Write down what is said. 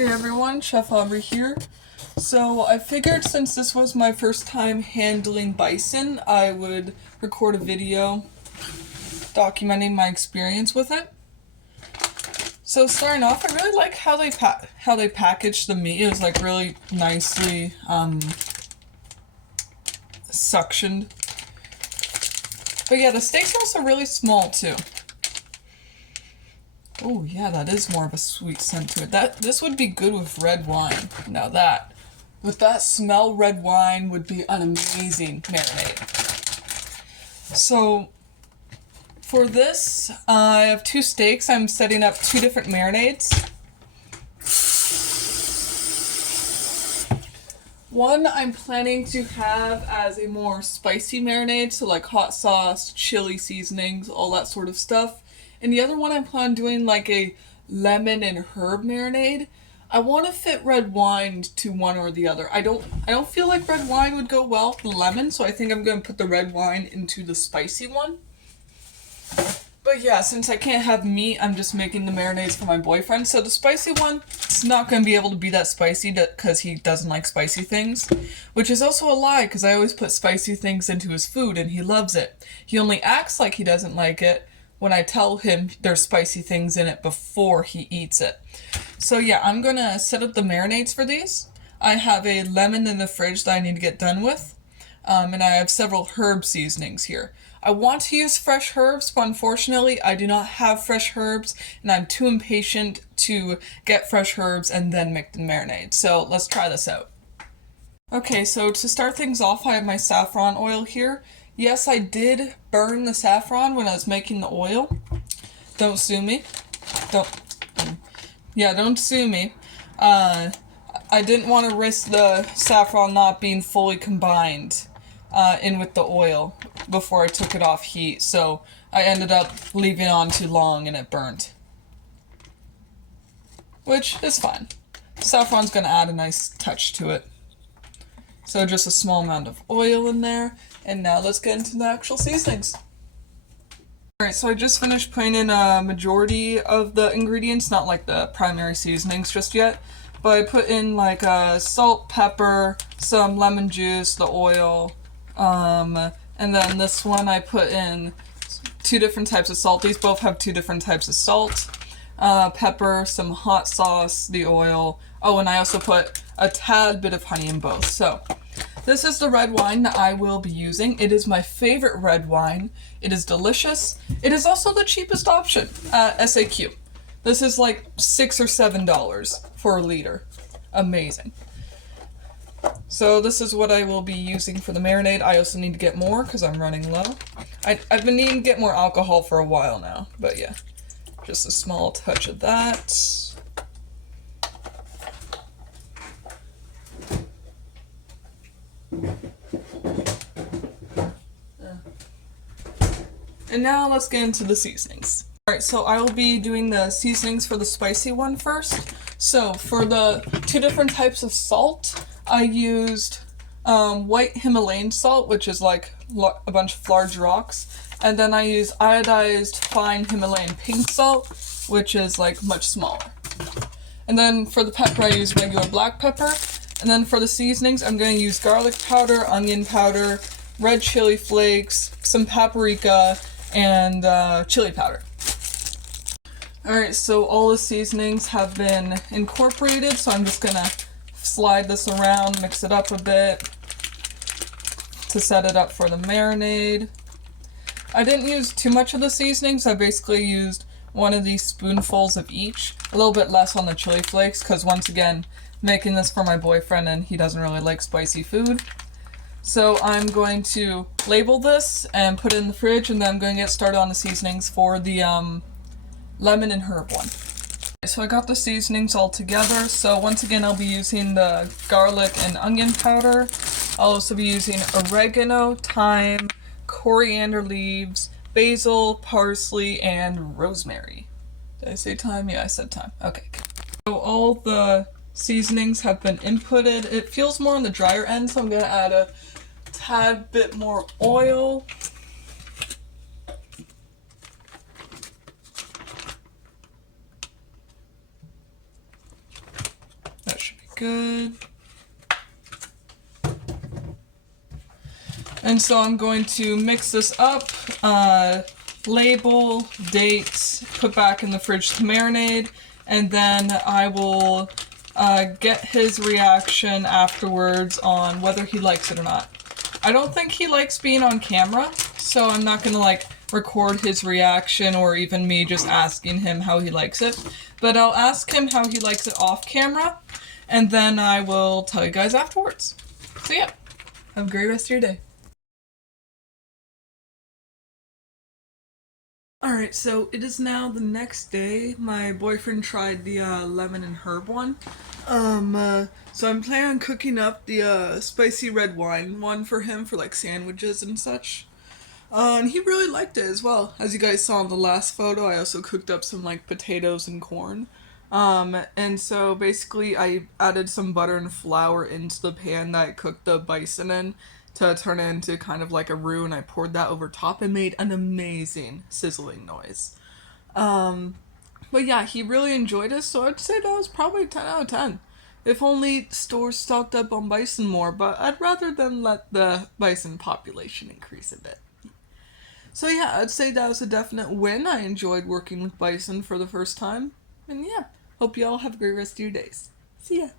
Hey everyone, Chef Aubrey here. So I figured since this was my first time handling bison, I would record a video documenting my experience with it. So starting off, I really like how they packaged the meat. It was like really nicely suctioned. But yeah, the steaks are also really small too. Oh yeah, that is more of a sweet scent to it. This would be good with red wine. Now with that smell, red wine would be an amazing marinade. So for this, I have two steaks. I'm setting up two different marinades. One I'm planning to have as a more spicy marinade, so like hot sauce, chili seasonings, all that sort of stuff. And the other one I plan on doing like a lemon and herb marinade. I want to fit red wine to one or the other. I don't feel like red wine would go well with the lemon, so I think I'm going to put the red wine into the spicy one. But yeah, since I can't have meat, I'm just making the marinades for my boyfriend. So the spicy one, it's not going to be able to be that spicy because he doesn't like spicy things. Which is also a lie, because I always put spicy things into his food and he loves it. He only acts like he doesn't like it when I tell him there's spicy things in it before he eats it. So yeah, I'm going to set up the marinades for these. I have a lemon in the fridge that I need to get done with. And I have several herb seasonings here. I want to use fresh herbs, but unfortunately I do not have fresh herbs, and I'm too impatient to get fresh herbs and then make the marinade. So let's try this out. Okay, so to start things off, I have my saffron oil here. Yes, I did burn the saffron when I was making the oil. Don't sue me. Don't sue me. I didn't want to risk the saffron not being fully combined in with the oil before I took it off heat, so I ended up leaving it on too long and it burnt. Which is fine. Saffron's going to add a nice touch to it. So just a small amount of oil in there, and now let's get into the actual seasonings. Alright, so I just finished putting in a majority of the ingredients, not like the primary seasonings just yet, but I put in like salt, pepper, some lemon juice, the oil, and then this one I put in two different types of salt. These both have two different types of salt. Pepper, some hot sauce, the oil. Oh, and I also put a tad bit of honey in both. So this is the red wine that I will be using. It is my favorite red wine. It is delicious. It is also the cheapest option at SAQ. This is like $6 or $7 for a liter. Amazing. So this is what I will be using for the marinade. I also need to get more because I'm running low. I've been needing to get more alcohol for a while now, but yeah. Just a small touch of that. And now let's get into the seasonings. Alright, so I will be doing the seasonings for the spicy one first. So for the two different types of salt, I used white Himalayan salt, which is like a bunch of large rocks. And then I used iodized fine Himalayan pink salt, which is like much smaller. And then for the pepper, I used regular black pepper. And then for the seasonings, I'm going to use garlic powder, onion powder, red chili flakes, some paprika, and chili powder. Alright, so all the seasonings have been incorporated, so I'm just going to slide this around, mix it up a bit to set it up for the marinade. I didn't use too much of the seasonings. I basically used one of these spoonfuls of each. A little bit less on the chili flakes because, once again, making this for my boyfriend and he doesn't really like spicy food. So I'm going to label this and put it in the fridge, and then I'm going to get started on the seasonings for the lemon and herb one. So I got the seasonings all together. So once again, I'll be using the garlic and onion powder. I'll also be using oregano, thyme, coriander leaves, basil, parsley, and rosemary. Did I say thyme? Yeah, I said thyme. Okay. So all the seasonings have been inputted. It feels more on the drier end, so I'm going to add a tad bit more oil. good. And so I'm going to mix this up, label, date, put back in the fridge to marinate, and then I will get his reaction afterwards on whether he likes it or not. I don't think he likes being on camera, so I'm not gonna like record his reaction or even me just asking him how he likes it. But I'll ask him how he likes it off camera, and then I will tell you guys afterwards. So yeah, have a great rest of your day. Alright, so it is now the next day. My boyfriend tried the lemon and herb one. So I'm planning on cooking up the spicy red wine one for him for like sandwiches and such. And he really liked it as well. As you guys saw in the last photo, I also cooked up some like potatoes and corn. And so basically I added some butter and flour into the pan that I cooked the bison in to turn it into kind of like a roux, and I poured that over top and made an amazing sizzling noise. But yeah, he really enjoyed it, so I'd say that was probably 10 out of 10. If only stores stocked up on bison more, but I'd rather than let the bison population increase a bit. So yeah, I'd say that was a definite win. I enjoyed working with bison for the first time. And yeah, hope you all have a great rest of your days. See ya!